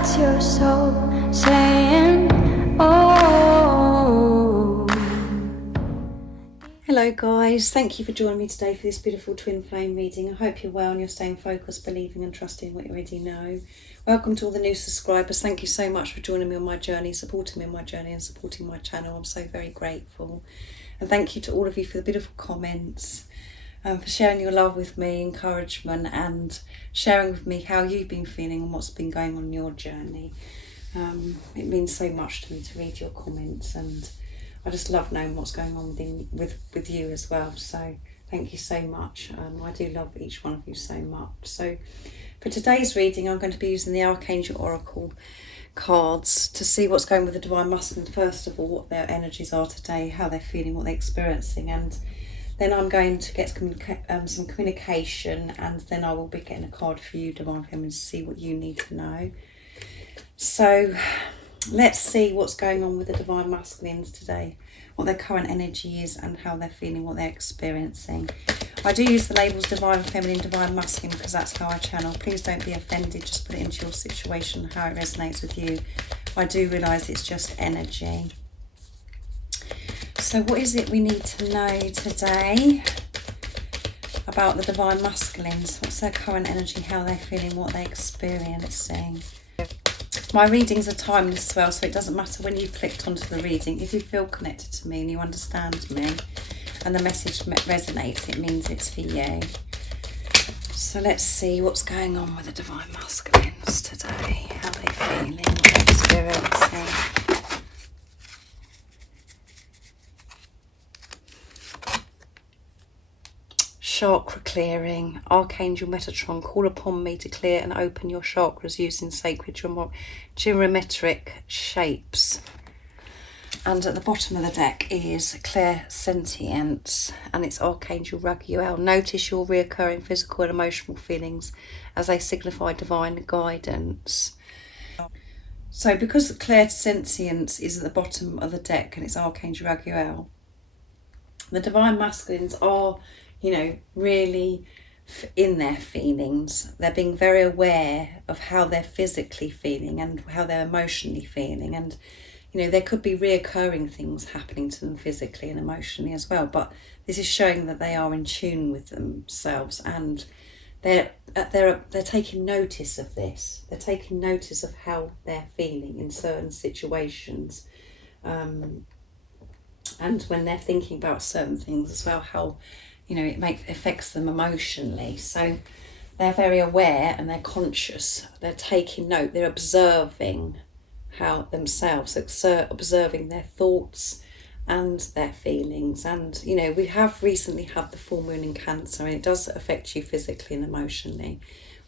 That's your soul saying, oh. Hello guys, thank you for joining me today for this beautiful twin flame reading. I hope you're well and you're staying focused, believing and trusting what you already know. Welcome to all the new subscribers. Thank you so much for joining me on my journey, supporting me on my journey and supporting my channel. I'm so very grateful. And thank you to all of you for the beautiful comments, for sharing your love with me, encouragement, and sharing with me how you've been feeling and what's been going on in your journey. It means so much to me to read your comments, and I just love knowing what's going on with you as well. So thank you so much. I do love each one of you so much. So for today's reading, I'm going to be using the Archangel Oracle cards to see what's going with the Divine Masculine. First of all, what their energies are today, how they're feeling, what they're experiencing, and then I'm going to get some communication, and then I will be getting a card for you, Divine Feminine, to see what you need to know. So let's see what's going on with the Divine Masculines today, what their current energy is and how they're feeling, what they're experiencing. I do use the labels Divine Feminine, Divine Masculine because that's how I channel. Please don't be offended, just put it into your situation, how it resonates with you. I do realise it's just energy. So what is it we need to know today about the Divine Masculines? What's their current energy, how they're feeling, what they're experiencing? My readings are timeless as well, so it doesn't matter when you've clicked onto the reading. If you feel connected to me and you understand me and the message resonates, it means it's for you. So let's see what's going on with the Divine Masculines today. How they're feeling, what they're experiencing. Chakra clearing. Archangel Metatron, call upon me to clear and open your chakras using sacred geometric shapes. And at the bottom of the deck is Clear Sentience, and it's Archangel Raguel. Notice your reoccurring physical and emotional feelings as they signify divine guidance. So because the Clear Sentience is at the bottom of the deck and it's Archangel Raguel, the Divine Masculines are, you know, really in their feelings. They're being very aware of how they're physically feeling and how they're emotionally feeling. And, you know, there could be reoccurring things happening to them physically and emotionally as well. But this is showing that they are in tune with themselves, and they're taking notice of this. They're taking notice of how they're feeling in certain situations. And when they're thinking about certain things as well, how, you know, it affects them emotionally. So they're very aware and they're conscious. They're taking note. They're observing how themselves, observing their thoughts and their feelings. And, you know, we have recently had the full moon in Cancer, and it does affect you physically and emotionally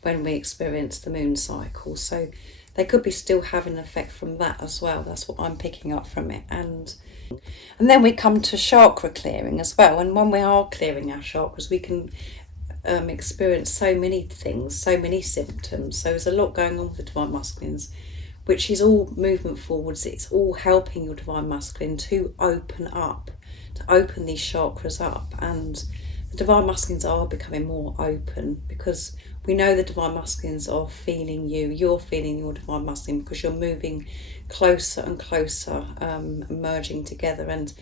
when we experience the moon cycle. So they could be still having an effect from that as well. That's what I'm picking up from it. And then we come to chakra clearing as well. And when we are clearing our chakras, we can experience so many things, so many symptoms. So there's a lot going on with the Divine Masculines, which is all movement forwards. It's all helping your Divine Masculine to open up, to open these chakras up. And the Divine Masculines are becoming more open, because we know the Divine Masculines are feeling you. You're feeling your Divine Masculine because you're moving closer and closer, merging together. And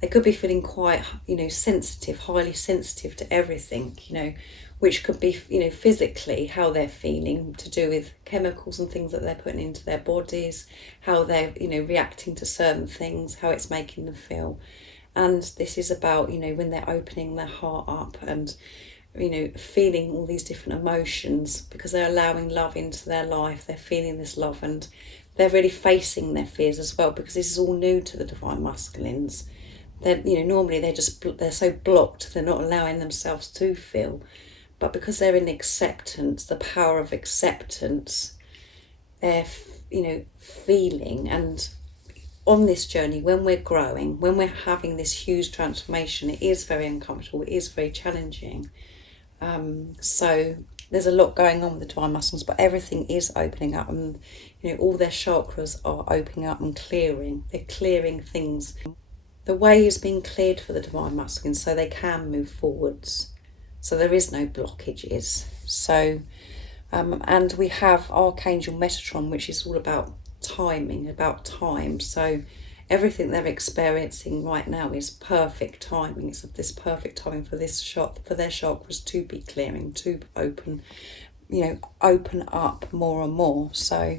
they could be feeling quite, you know, sensitive, highly sensitive to everything, you know, which could be, you know, physically how they're feeling, to do with chemicals and things that they're putting into their bodies, how they're, you know, reacting to certain things, how it's making them feel. And this is about, you know, when they're opening their heart up and, you know, feeling all these different emotions, because they're allowing love into their life. They're feeling this love, and they're really facing their fears as well, because this is all new to the Divine Masculines. They're, you know, normally they're so blocked, they're not allowing themselves to feel. But because they're in acceptance, the power of acceptance, they're, you know, feeling. And on this journey, when we're growing, when we're having this huge transformation, it is very uncomfortable, it is very challenging. So there's a lot going on with the Divine Masculines, but everything is opening up, and, you know, all their chakras are opening up and clearing. They're clearing things. The way is being cleared for the Divine Masculines so they can move forwards. So there is no blockages. So And we have Archangel Metatron, which is all about timing, about time. So everything they're experiencing right now is perfect timing. It's this perfect timing for this for their chakras to be clearing, to open, you know, open up more and more. So,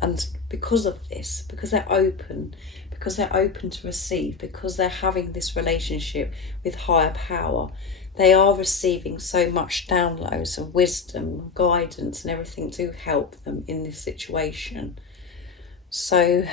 and because of this, because they're open to receive, because they're having this relationship with higher power, they are receiving so much downloads of wisdom, guidance and everything to help them in this situation. So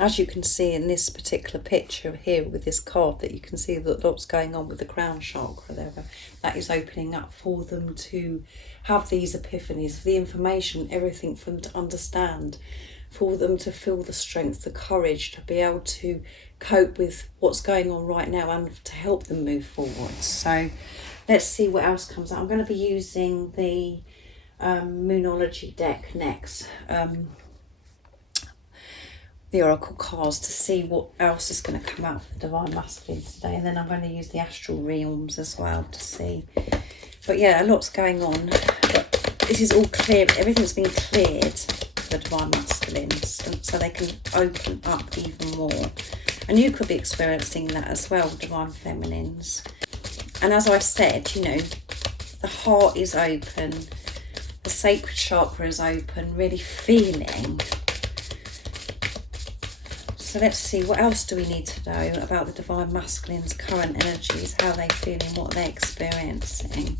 as you can see in this particular picture here with this card, that you can see that lots going on with the crown chakra there, that is opening up for them to have these epiphanies, the information, everything for them to understand, for them to feel the strength, the courage to be able to cope with what's going on right now and to help them move forward. So let's see what else comes out. I'm going to be using the Moonology deck next, the Oracle cards, to see what else is going to come out for the Divine Masculines today. And then I'm going to use the Astral Realms as well to see. But yeah, a lot's going on. But this is all clear. Everything's been cleared for the Divine Masculines, and so they can open up even more. And you could be experiencing that as well, Divine Feminines. And as I said, you know, the heart is open, the sacred chakra is open, really feeling. So let's see, what else do we need to know about the Divine Masculines' current energies, how they're feeling, what they're experiencing.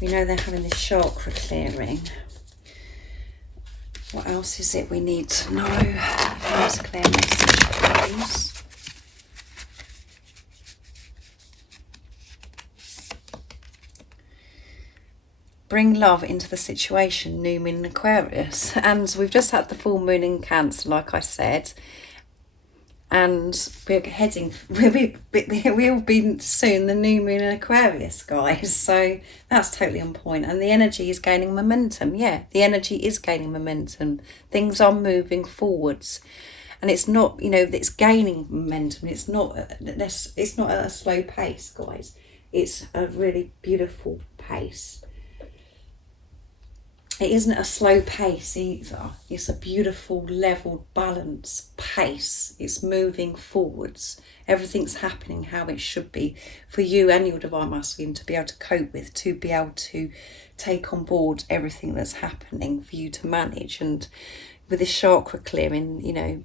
We know they're having this chakra clearing. What else is it we need to know? Nice clear message, please. Bring love into the situation, new moon in Aquarius. And we've just had the full moon in Cancer, like I said. And we'll be soon the new moon in Aquarius, guys. So that's totally on point. And the energy is gaining momentum. Yeah, the energy is gaining momentum. Things are moving forwards. And it's not, you know, it's gaining momentum. It's not at a slow pace, guys. It's a really beautiful pace. It isn't a slow pace either. It's a beautiful, level, balanced pace. It's moving forwards. Everything's happening how it should be for you and your Divine Masculine to be able to cope with, to be able to take on board everything that's happening for you to manage. And with this chakra clearing, you know,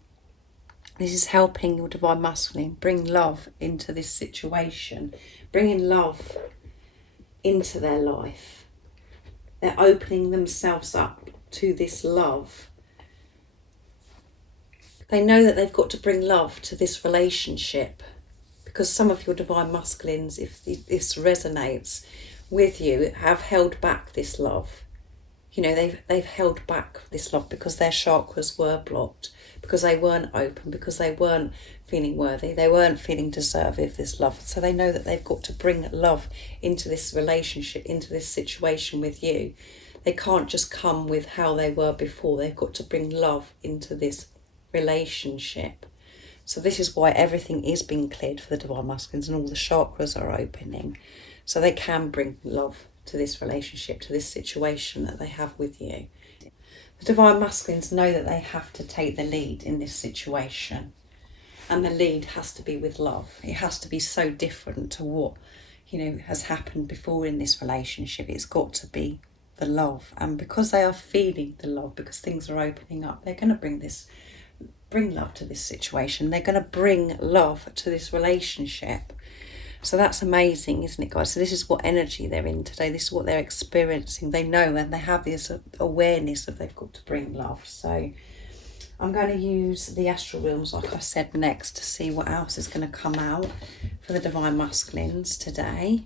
this is helping your Divine Masculine bring love into this situation, bringing love into their life. They're opening themselves up to this love. They know that they've got to bring love to this relationship, because some of your Divine Masculines, if this resonates with you, have held back this love. You know, they've held back this love because their chakras were blocked, because they weren't open, because they weren't feeling worthy, they weren't feeling deserving of this love. So they know that they've got to bring love into this relationship, into this situation with you. They can't just come with how they were before. They've got to bring love into this relationship. So this is why everything is being cleared for the Divine Masculines, and all the chakras are opening, so they can bring love to this relationship, to this situation that they have with you. The Divine Masculines know that they have to take the lead in this situation, and the lead has to be with love. It has to be so different to what, you know, has happened before in this relationship. It's got to be the love, and because they are feeling the love, because things are opening up, they're going to bring love to this situation. They're going to bring love to this relationship. So that's amazing, isn't it, guys? So this is what energy they're in today. This is what they're experiencing. They know, and they have this awareness that they've got to bring love. So I'm going to use the Astral Realms, like I said, next, to see what else is going to come out for the Divine Masculines today.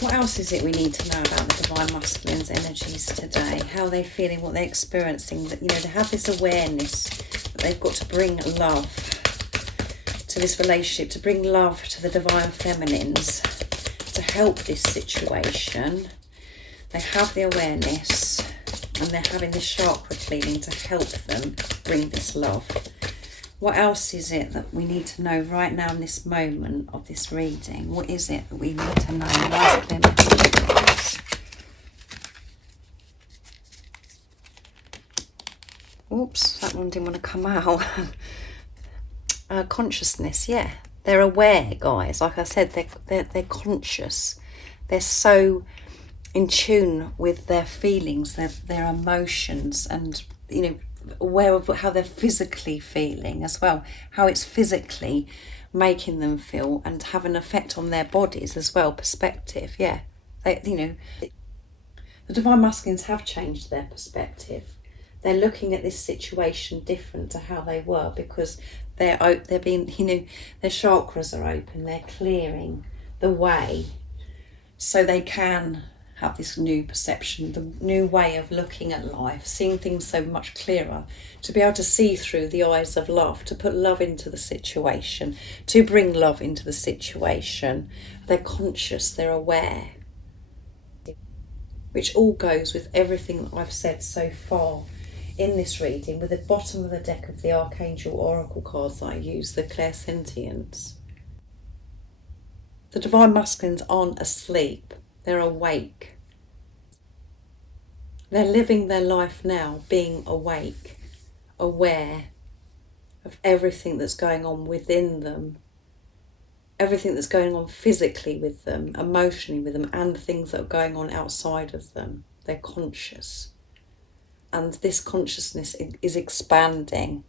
What else is it we need to know about the Divine Masculines' energies today? How are they feeling, what they're experiencing? That, you know, they have this awareness that they've got to bring love to this relationship, to bring love to the Divine Feminines, to help this situation. They have the awareness, and they're having this chakra clearing to help them bring this love. What else is it that we need to know right now in this moment of this reading? What is it that we need to know? Wise clear messages. Oops, that one didn't want to come out. Consciousness, yeah. They're aware, guys. Like I said, they're conscious. They're so in tune with their feelings, their emotions, and, you know, aware of how they're physically feeling as well, how it's physically making them feel and have an effect on their bodies as well. Perspective, yeah. They, you know, the Divine Masculines have changed their perspective. They're looking at this situation different to how they were, because they're being, you know, their chakras are open. They're clearing the way so they can have this new perception, the new way of looking at life, seeing things so much clearer, to be able to see through the eyes of love, to put love into the situation, to bring love into the situation. They're conscious, they're aware, which all goes with everything that I've said so far in this reading, with the bottom of the deck of the Archangel Oracle cards that I use, the Clairsentience. The Divine Masculines aren't asleep. They're awake. They're living their life now, being awake, aware of everything that's going on within them, everything that's going on physically with them, emotionally with them, and things that are going on outside of them. They're conscious. And this consciousness is expanding.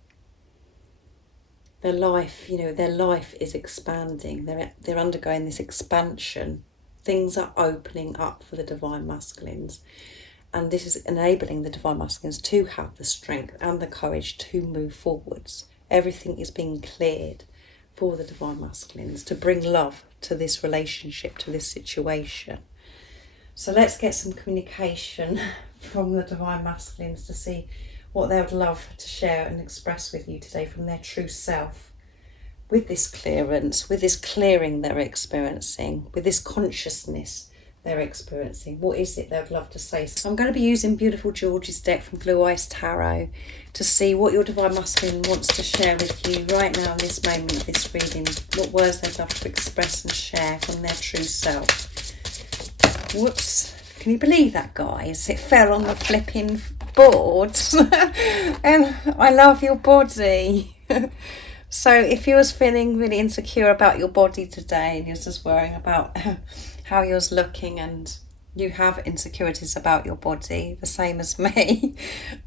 Their life, you know, their life is expanding. They're undergoing this expansion. Things are opening up for the Divine Masculines, and this is enabling the Divine Masculines to have the strength and the courage to move forwards. Everything is being cleared for the Divine Masculines to bring love to this relationship, to this situation. So let's get some communication from the Divine Masculines to see what they would love to share and express with you today from their true self. With this clearance, with this clearing they're experiencing, with this consciousness they're experiencing, what is it they would love to say? So I'm going to be using beautiful George's deck from Blue Eyes Tarot to see what your Divine Masculine wants to share with you right now in this moment of this reading, what words they'd love to express and share from their true self. Whoops, can you believe that, guys? It fell on the flipping board. And I love your body. So if you was feeling really insecure about your body today, and you're just worrying about how you're looking, and you have insecurities about your body, the same as me,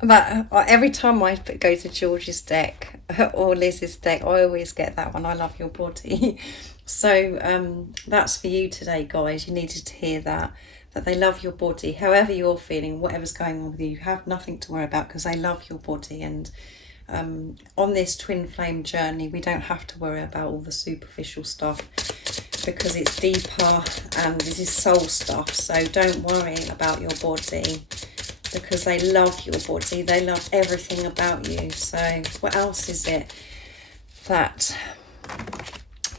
but every time I go to George's deck or Liz's deck, I always get that one, I love your body. So that's for you today, guys. You needed to hear that they love your body. However you're feeling, whatever's going on with you, you have nothing to worry about, because they love your body. And on this twin flame journey, we don't have to worry about all the superficial stuff, because it's deeper and this is soul stuff. So don't worry about your body, because they love your body. They love everything about you. So what else is it that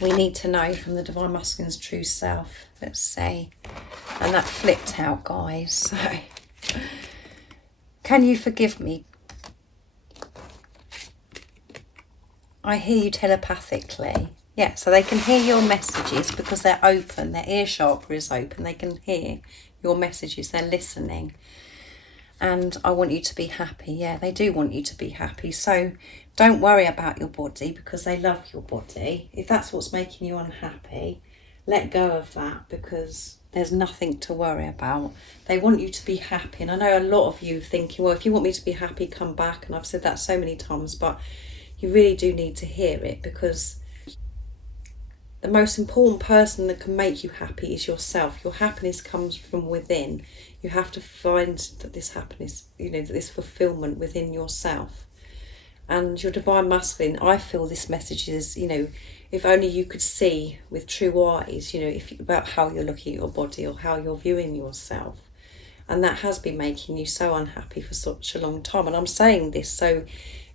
we need to know from the Divine Masculine's true self? Let's see. And that flipped out, guys. So, can you forgive me? I hear you telepathically. Yeah, so they can hear your messages because they're open. Their ear chakra is open. They can hear your messages. They're listening. And I want you to be happy. Yeah, they do want you to be happy. So don't worry about your body, because they love your body. If that's what's making you unhappy, let go of that, because there's nothing to worry about. They want you to be happy. And I know a lot of you thinking, well, if you want me to be happy, come back. And I've said that so many times, but you really do need to hear it, because the most important person that can make you happy is yourself. Your happiness comes from within. You have to find that this happiness, you know, this fulfillment within yourself. And your Divine Masculine, I feel this message is, you know, if only you could see with true eyes, you know, about how you're looking at your body or how you're viewing yourself. And that has been making you so unhappy for such a long time. And I'm saying this so,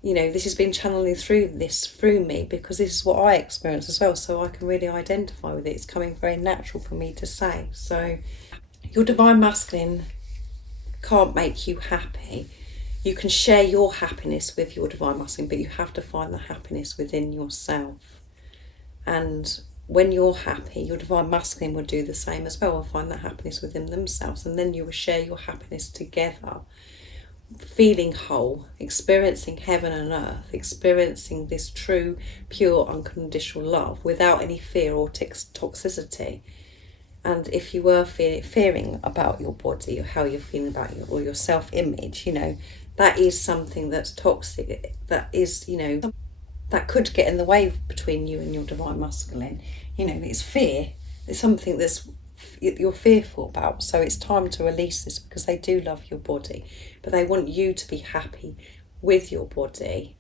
you know, this has been channeling through me, because this is what I experience as well. So I can really identify with it. It's coming very natural for me to say. So your Divine Masculine can't make you happy. You can share your happiness with your divine masculine, but you have to find the happiness within yourself. And when you're happy, your divine masculine will do the same as well, and find that happiness within themselves. And then you will share your happiness together, feeling whole, experiencing heaven and earth, experiencing this true, pure, unconditional love without any fear or toxicity. And if you were fearing about your body, or how you're feeling about your self-image, you know, that is something that's toxic, that is, you know, that could get in the way between you and your divine masculine. You know, it's fear. It's something that's you're fearful about. So it's time to release this, because they do love your body, but they want you to be happy with your body.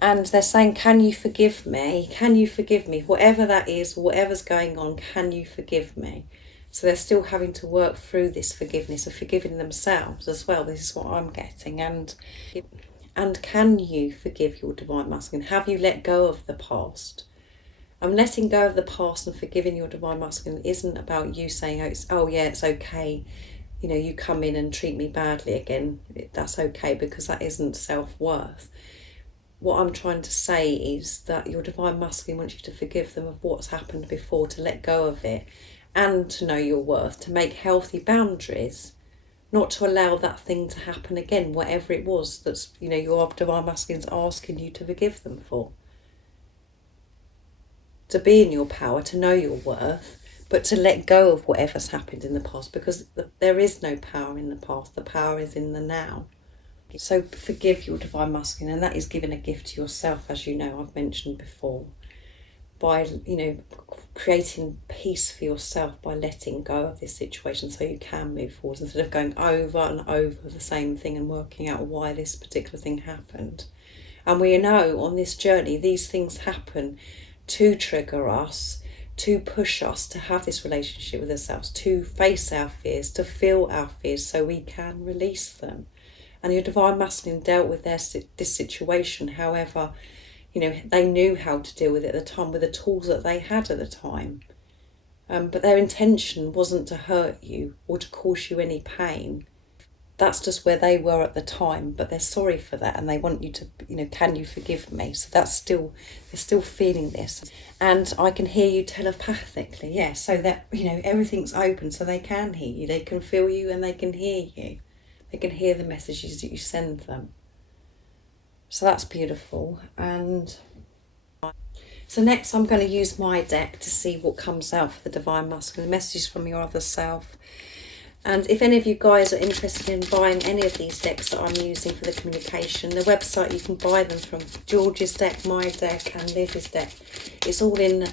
And they're saying, can you forgive me? Can you forgive me? Whatever that is, whatever's going on, can you forgive me? So they're still having to work through this forgiveness of forgiving themselves as well. This is what I'm getting. And can you forgive your divine masculine? Have you let go of the past? Letting go of the past and forgiving your divine masculine isn't about you saying, oh yeah, it's okay. You know, you come in and treat me badly again. That's okay, because that isn't self-worth. What I'm trying to say is that your divine masculine wants you to forgive them of what's happened before, to let go of it, and to know your worth, to make healthy boundaries, not to allow that thing to happen again, whatever it was that's, you know, your divine masculine's asking you to forgive them for. To be in your power, to know your worth, but to let go of whatever's happened in the past, because there is no power in the past. The power is in the now. So forgive your divine masculine, and that is giving a gift to yourself, as you know, I've mentioned before, by, you know, creating peace for yourself by letting go of this situation, so you can move forward instead of going over and over the same thing and working out why this particular thing happened. And we know on this journey, these things happen to trigger us, to push us to have this relationship with ourselves, to face our fears, to feel our fears, so we can release them. And your divine masculine dealt with this situation, however, you know, they knew how to deal with it at the time with the tools that they had at the time. But their intention wasn't to hurt you or to cause you any pain. That's just where they were at the time, but they're sorry for that, and they want you to, you know, can you forgive me? So that's still, they're still feeling this. And I can hear you telepathically, yeah, so that, you know, everything's open, so they can hear you, they can feel you, and they can hear you. They can hear the messages that you send them. So that's beautiful. And so next I'm going to use my deck to see what comes out for the divine masculine, messages from your other self. And if any of you guys are interested in buying any of these decks that I'm using for the communication, the website you can buy them from, George's deck, my deck and Liv's deck, it's all in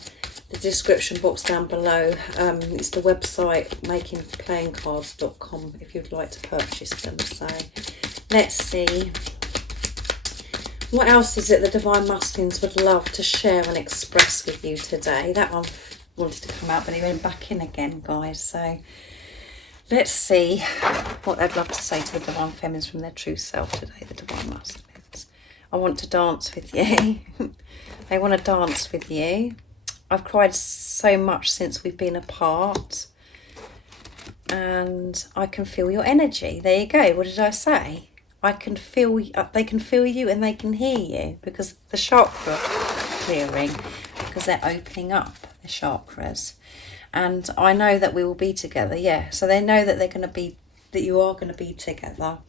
the description box down below. It's the website makingplayingcards.com if you'd like to purchase them. So let's see. What else is it the divine masculines would love to share and express with you today? That one wanted to come out, but he went back in again, guys. So let's see what they'd love to say to the divine feminines from their true self today, the divine masculines. I want to dance with you. They want to dance with you. I've cried so much since we've been apart, and I can feel your energy. There you go. What did I say? I can feel, they can feel you and they can hear you, because the chakra clearing, because they're opening up the chakras. And I know that we will be together, yeah. So they know that they're going to be, that you are going to be together.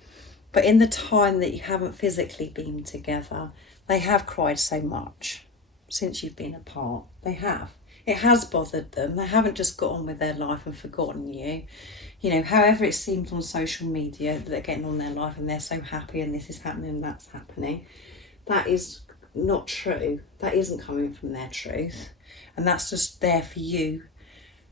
But in the time that you haven't physically been together, they have cried so much since you've been apart. They have. It has bothered them. They haven't just got on with their life and forgotten you. You know, however it seems on social media that they're getting on their life and they're so happy and this is happening and that's happening. That is not true. That isn't coming from their truth. And that's just there for you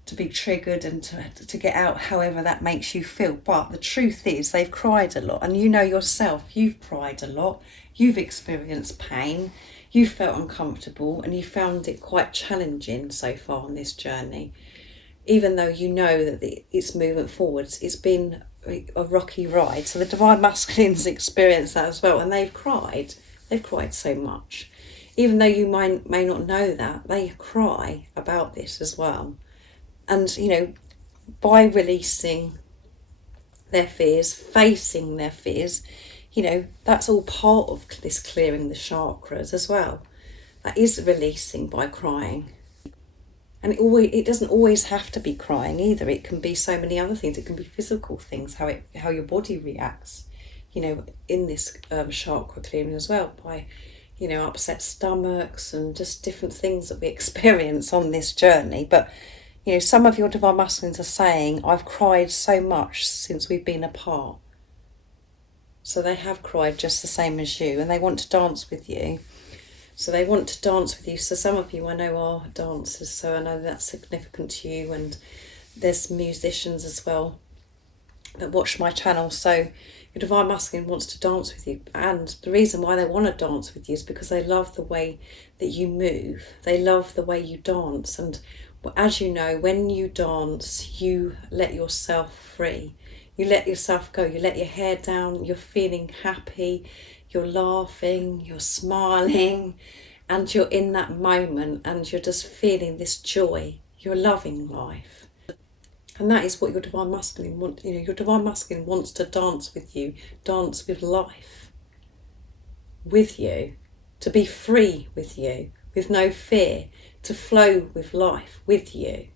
to be triggered and to get out however that makes you feel. But the truth is they've cried a lot, and you know yourself, you've cried a lot, you've experienced pain, you felt uncomfortable, and you found it quite challenging so far on this journey. Even though you know that it's moving forwards, it's been a rocky ride. So the divine masculines experienced that as well, and they've cried so much. Even though you may not know that, they cry about this as well. And, you know, by releasing their fears, facing their fears, you know, that's all part of this clearing the chakras as well. That is releasing by crying. And it doesn't always have to be crying either. It can be so many other things. It can be physical things, how your body reacts, you know, in this chakra clearing as well, by, you know, upset stomachs and just different things that we experience on this journey. But, you know, some of your divine masculines are saying, I've cried so much since we've been apart. So they have cried just the same as you, and they want to dance with you. So they want to dance with you. So some of you I know are dancers, so I know that's significant to you. And there's musicians as well that watch my channel. So your divine masculine wants to dance with you. And the reason why they want to dance with you is because they love the way that you move. They love the way you dance. And as you know, when you dance, you let yourself free. You let yourself go. You let your hair down. You're feeling happy. You're laughing, you're smiling, and you're in that moment and you're just feeling this joy. You're loving life. And that is what your divine masculine wants. You know, your divine masculine wants to dance with you, dance with life, with you, to be free with you, with no fear, to flow with life with you,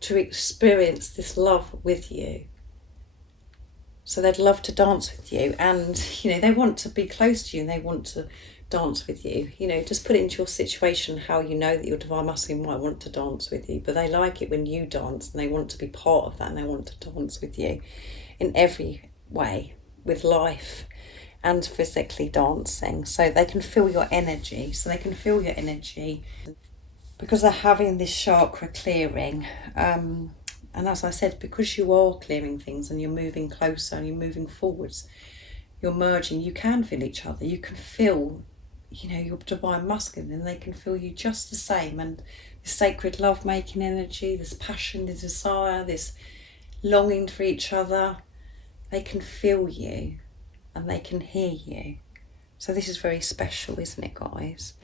to experience this love with you. So they'd love to dance with you, and, you know, they want to be close to you and they want to dance with you. You know, just put it into your situation how you know that your divine masculine might want to dance with you, but they like it when you dance and they want to be part of that and they want to dance with you in every way, with life and physically dancing. So they can feel your energy. Because they're having this chakra clearing. And as I said, because you are clearing things and you're moving closer and you're moving forwards, you're merging, you can feel each other. You can feel, you know, your divine masculine, and they can feel you just the same. And this sacred love-making energy, this passion, this desire, this longing for each other, they can feel you and they can hear you. So this is very special, isn't it, guys?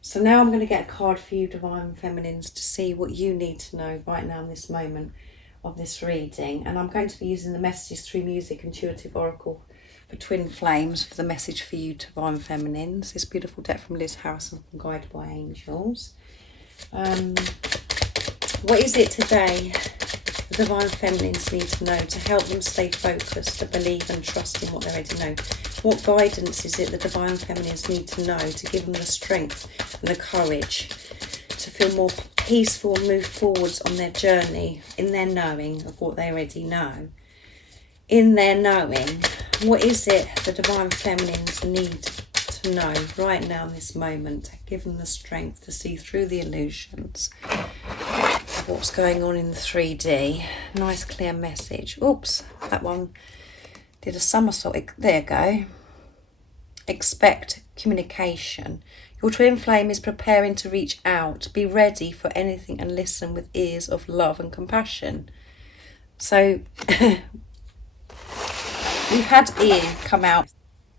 So now I'm going to get a card for you, divine feminines, to see what you need to know right now in this moment of this reading. And I'm going to be using the messages through music, Intuitive Oracle for Twin Flames, for the message for you, divine feminines. This beautiful deck from Liz Harrison from Guided by Angels. What is it today the divine feminines need to know to help them stay focused, to believe and trust in what they already know? What guidance is it the divine feminines need to know to give them the strength and the courage to feel more peaceful and move forwards on their journey, in their knowing of what they already know? In their knowing, what is it the divine feminines need to know right now in this moment to give them the strength to see through the illusions of what's going on in the 3D? Nice clear message. Oops, that one did a somersault. There you go. Expect communication. Your twin flame is preparing to reach out. Be ready for anything and listen with ears of love and compassion. So we've had ear come out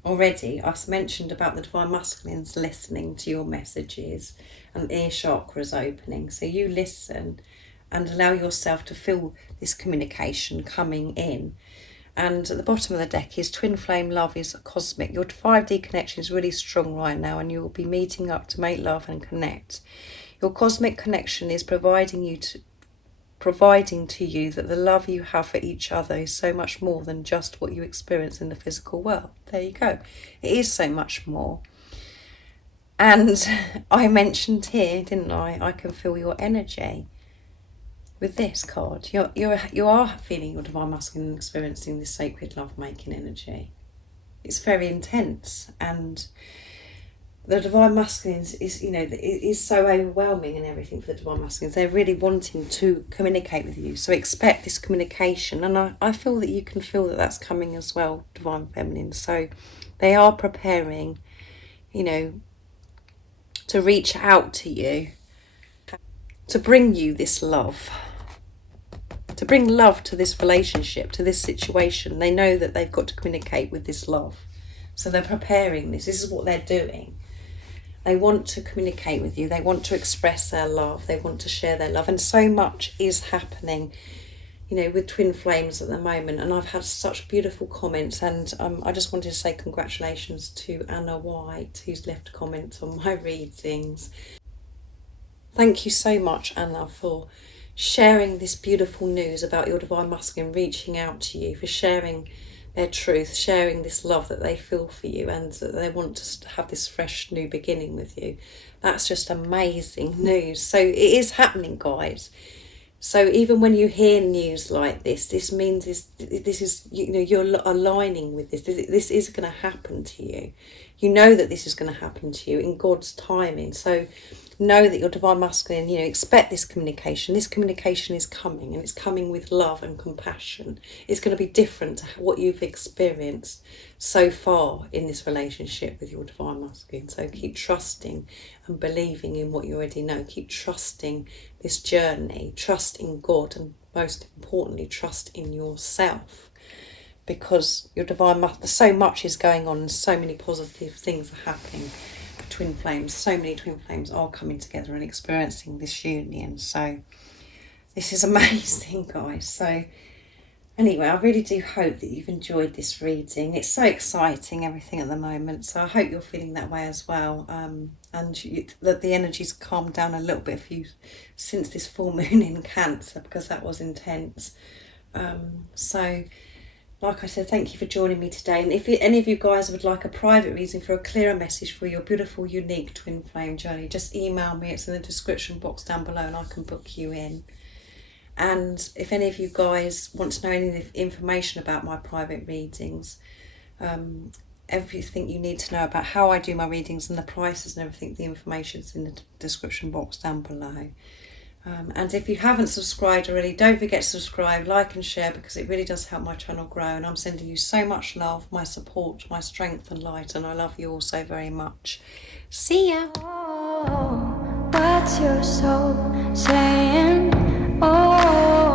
already. I've mentioned about the divine masculines listening to your messages and ear chakras opening. So you listen and allow yourself to feel this communication coming in. And at the bottom of the deck is Twin Flame Love is Cosmic. Your 5D connection is really strong right now, and you will be meeting up to make love and connect. Your cosmic connection is providing to you that the love you have for each other is so much more than just what you experience in the physical world. There you go. It is so much more. And I mentioned here, didn't I can feel your energy. With this card, you are feeling your divine masculine, experiencing this sacred love-making energy. It's very intense, and the divine masculines is, you know, it is so overwhelming and everything for the divine masculines. They're really wanting to communicate with you, so expect this communication. And I feel that you can feel that that's coming as well, divine feminine. So they are preparing, you know, to reach out to you, to bring you this love. To bring love to this relationship, to this situation. They know that they've got to communicate with this love. So they're preparing this. This is what they're doing. They want to communicate with you. They want to express their love. They want to share their love. And so much is happening you know, with twin flames at the moment, and I've had such beautiful comments, and I just wanted to say congratulations to Anna White, who's left comments on my readings. Thank you so much, Anna, for sharing this beautiful news about your Divine Masculine reaching out to you, for sharing their truth, sharing this love that they feel for you, and that they want to have this fresh new beginning with you. That's just amazing news. So it is happening, guys. So even when you hear news like this means this is, you know, you're aligning with this. This is going to happen to you. You know that this is going to happen to you in God's timing. So know that your Divine Masculine, you know, expect this communication. This communication is coming, and it's coming with love and compassion. It's going to be different to what you've experienced so far in this relationship with your Divine Masculine. So keep trusting and believing in what you already know. Keep trusting this journey. Trust in God, and most importantly, trust in yourself. Because your Divine Masculine, so much is going on, and so many positive things are happening. Twin flames, so many twin flames are coming together and experiencing this union. So this is amazing, guys. So anyway, I really do hope that you've enjoyed this reading. It's so exciting, everything at the moment. So I hope you're feeling that way as well, and that the energy's calmed down a little bit for you since this full moon in Cancer, because that was intense. So like I said, thank you for joining me today. And if any of you guys would like a private reading for a clearer message for your beautiful, unique twin flame journey, just email me. It's in the description box down below, and I can book you in. And if any of you guys want to know any of the information about my private readings, everything you need to know about how I do my readings and the prices and everything, the information's in the description box down below. And if you haven't subscribed already, don't forget to subscribe, like and share, because it really does help my channel grow. And I'm sending you so much love, my support, my strength and light, and I love you all so very much. See ya! Oh, what's your soul saying? Oh.